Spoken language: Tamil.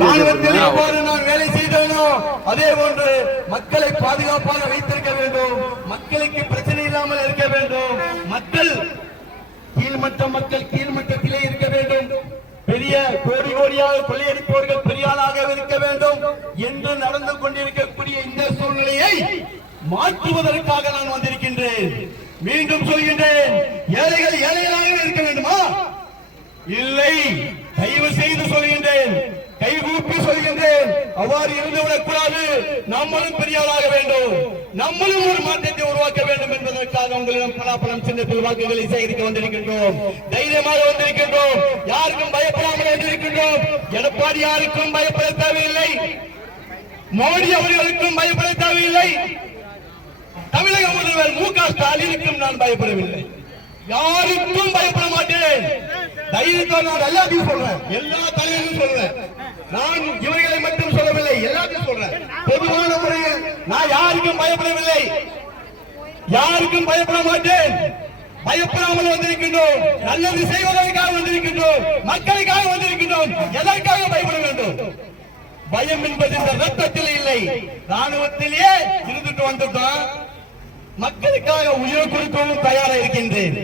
ராணுவத்தில் எவ்வாறு நான் வேலை செய்தேனோ அதே போன்று மக்களை பாதுகாப்பாக வைத்திருக்க வேண்டும், மக்களுக்கு பிரச்சனை இல்லாமல் இருக்க வேண்டும், மக்கள் கீழ்மட்டத்திலே இருக்க வேண்டும், பெரிய கோடி கோடியாக கொள்ளையடிப்பவர்கள் பெரிய ஆளாக இருக்க வேண்டும் என்று நடந்து கொண்டிருக்கக்கூடிய இந்த சூழ்நிலையை மாற்றுவதற்காக நான் வந்திருக்கின்றேன். மீண்டும் சொல்கின்றேன், ஏழைகள் ஏழைகளாக இருக்க வேண்டுமா? இல்லை. தயவு செய்து சொல்கின்றேன், கைகூப்பி சொல்கின்றேன், அவ்வாறு இருந்துவிடக் கூடாது. நம்மளும் பெரியாளாக வேண்டும், நம்மளும் ஒரு மாற்றத்தை உருவாக்க வேண்டும் என்பதற்காக உங்களிடம் பலாப்பழம் சின்னத்தில் வாக்குகளை சேகரிக்க வந்திருக்கின்றோம். தைரியமாக வந்திருக்கின்றோம், யாருக்கும் பயப்படாமல் வந்திருக்கின்றோம். எடப்பாடி யாருக்கும் பயப்பட தேவையில்லை, மோடி அவர்களுக்கும் பயப்பட தேவையில்லை, தமிழக முதல்வர் மு க ஸ்டாலினுக்கும் நான் பயப்படவில்லை, யாருக்கும் பயப்பட மாட்டேன். தைரியத்தோடு நான் எல்லாத்தையும் சொல்றேன், எல்லா தலைவர்களும் சொல்றேன். நான் இவர்களை மட்டும் சொல்லவில்லை, எல்லாத்தையும் சொல்றேன். பொதுவான முறையில் நான் யாருக்கும் பயப்படவில்லை, யாருக்கும் பயப்பட மாட்டேன். பயப்படாமல் வந்திருக்கின்றோம், நல்லது செய்வதற்காக வந்திருக்கின்றோம், மக்களுக்காக வந்திருக்கின்றோம். எதற்காக பயப்பட வேண்டும்? பயம் என்பது இந்த ரத்தத்தில் இல்லை, ராணுவத்திலேயே இருந்துட்டு வந்துட்டோம். மக்களுக்காக உயிர் கொடுக்கவும் தயாராக இருக்கின்றேன்.